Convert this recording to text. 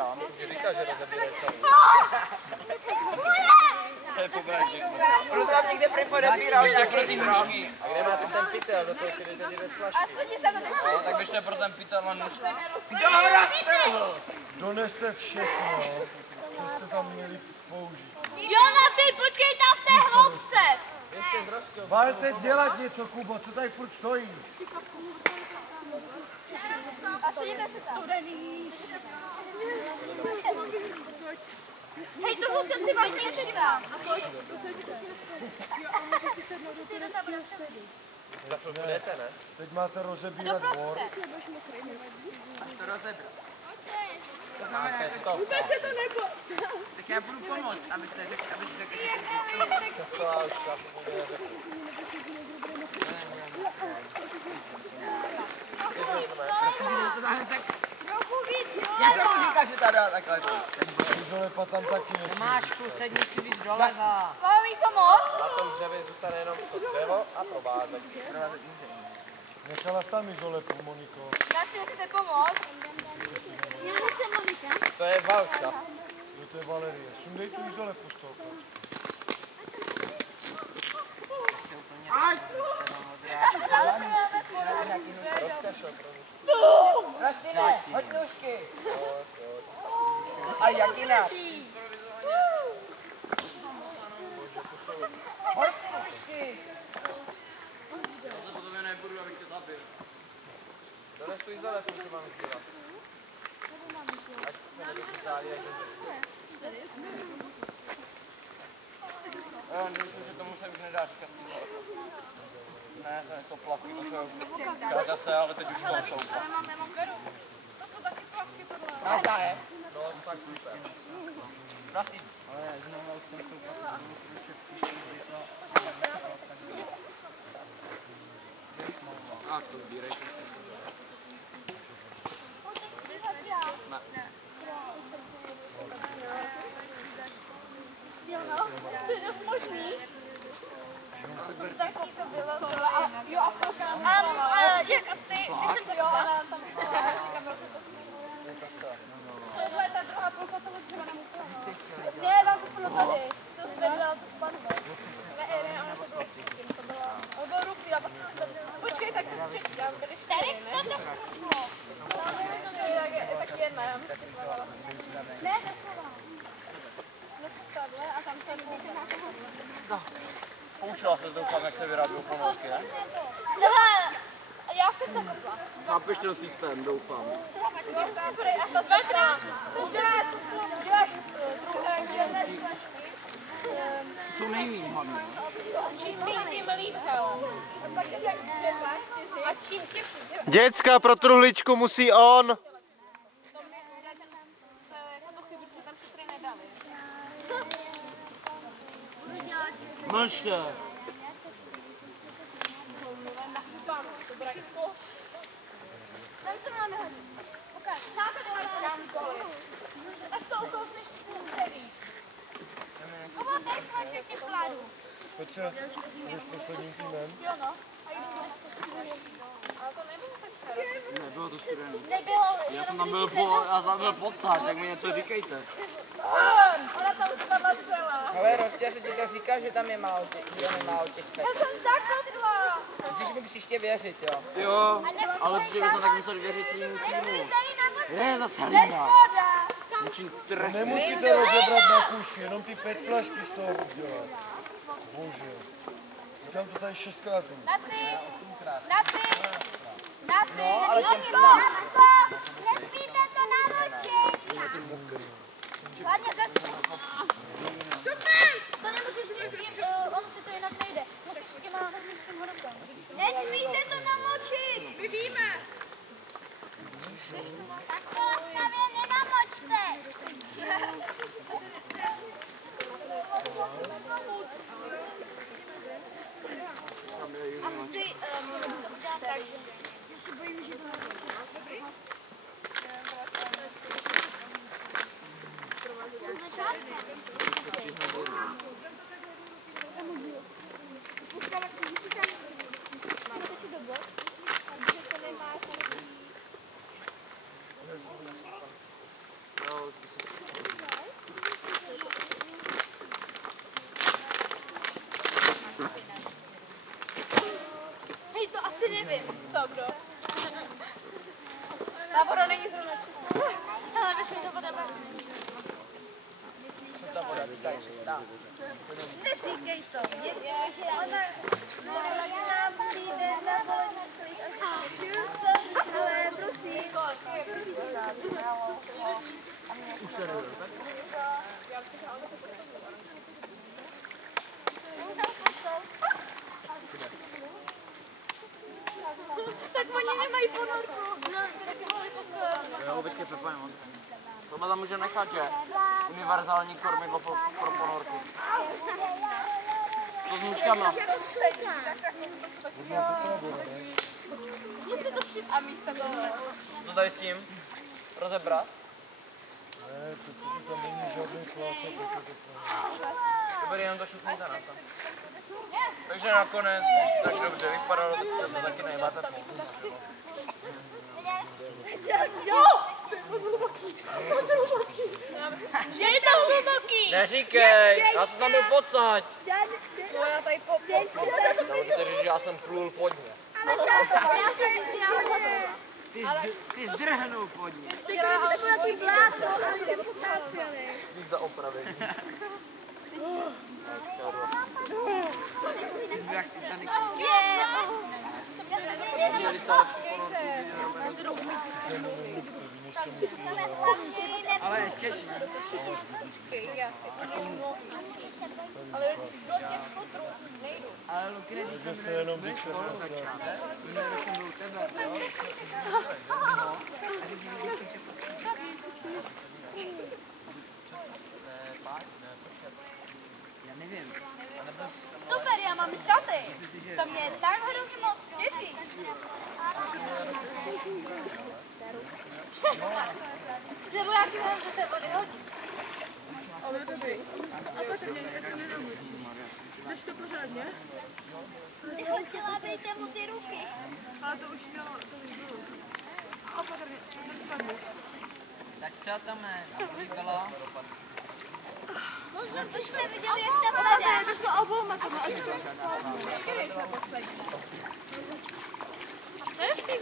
rozebírám. Říká, že rozebírají sami. Se pobraží. On tam někde podebíral nějaký strom. A kde máte ten pytel? Do toho si jdete dělat flašky. No, tak běžte pro ten pytel a nůžku. Kdo ho roztrhl? Doneste všechno, co jste tam měli použít. Jona, ty počkej tam v té hloubce! Máte dělat něco, Kubo, co tady furt stojíš? A sedíte se tam. Hej, to musím si vlastně sedít tam. Za to budete, ne? Teď máte rozebírat dvor. To rozebral. To znamená, tak já budu pomoct, abyste řekli, já jsem mu říkal, že tady takhle. Izolepa tam taky nesmí. Máš tu sedni si víc doleva. Mám jí pomoct? Na tom dřevě zůstane jenom to dřevo a provázek. Nechala jsi tam izolepu, Moniko. Na ty chcete pomoct? Já jsem Monika. To je Valka. Jo, to je Valerie. Sundej tu izolepu z toho. Rostine, hoď nůžky. A jak jinak? Hoď nůžky. Já to potom nebudu, abych tě zabil. Dones tu izolepu, co mám dělat. Ať se nedocítá, jak jo, myslím, že tomu se už nedá říkat izolepa. Ne, to je to plachy, to jsou káža se, ale teď už to jsou. To jsou taky plachy podle. Máš zájem? No, tak super. Prosím. Ale znovu už jsem to a to sbírej. To je dost možný. Taky to bylo tohle a jo a program. Jak asi, když jsem se ptala, tam tohle je ta druhá půlka toho dřeva nemusela. Ne, vám to bylo tady. To zvedla, to spadlo. Ne, ona to bylo předtím, to bylo. To bylo ruky a pak to zvedla. Počkej, tak to třetí, já budeš tady. Co to šlo? Tak jedna, já myslím, že to ne, nechovám. No to takhle a tam se Tak, poučila se doufám, jak se vyrábí ponožky, ne? já jsem to kopla. Chápeš ten systém, doufám. A to dvakrát. Uděláš druhé Co nejmín hlavně. čím méně líp, a čím těžší. Děcka, pro truhličku musí on. Mlčte. Tam to máme hodně. Ukáž. Táte kamkoliv. Až to ukousneš celý. Kovo, teď máš ještě chladu. Petře, jdeš posledním týmem? Jo no. Ale to nebylo tak špatné. Nebylo to studený. Nebylo. Já jsem tam byl podsát, tak mi něco říkejte. Ona tam spadla celá. Ale Rostě se ti to říká, že tam je málo těch pek. Já jsem tak chodila. Musíš mi příště věřit, jo. Jo, ale příště bych tak musel věřit svýmu týmu. Je, zase hlína. Nemusíte rozebrat na kusy, jenom ty 5 flašky z toho udělat. Bože. Říkám to tady 6krát. Na ty. No, ale těm Nesmíte to namočit. Hlavně zase. Super! To nemůžeš říct, on si to jinak nejde. Musíš těma nesmíte to namočit. My víme. Tak to laskavě nenamočte. Asi to udělat tak, že... Já se bojím, že to dobrý. Tak oni nemají ponorku. Jo, počkej, Pepa, jo. Tohle tam může nechat, že? Univerzální kormidlo pro ponorku. To s nůžkama. A místo toho. Co tady s tím? Rozebrat? Ne, to tam není žádný chlástek. To bude jenom to šutný za nás. Takže nakonec, tak dobře vypadalo, to taky nejmáte půl. Jo! Že je to hluboký! Neříkej, já jsem tam byl podsaď. No já tady po... Já budu se říct, že já jsem plul pod ně. Ty zdrhnou pod ní. Dík za opravení. Jak Titanic. Ale ještě si. Ale do těch šutrů nejdu. Ale Luky, když jsme byli v školu začátku, minulý rok jsem byl u tebe. Já nevím. Super, já mám šaty. To mě tak hrozně moc těší. Nebo já ti mám zase odhodit. Ale to by. Chtěla bejte mu ty ruky. Tak co tam je? Bylo? Možná bychom viděli, jak tam padá. To jsme oboma to Než ty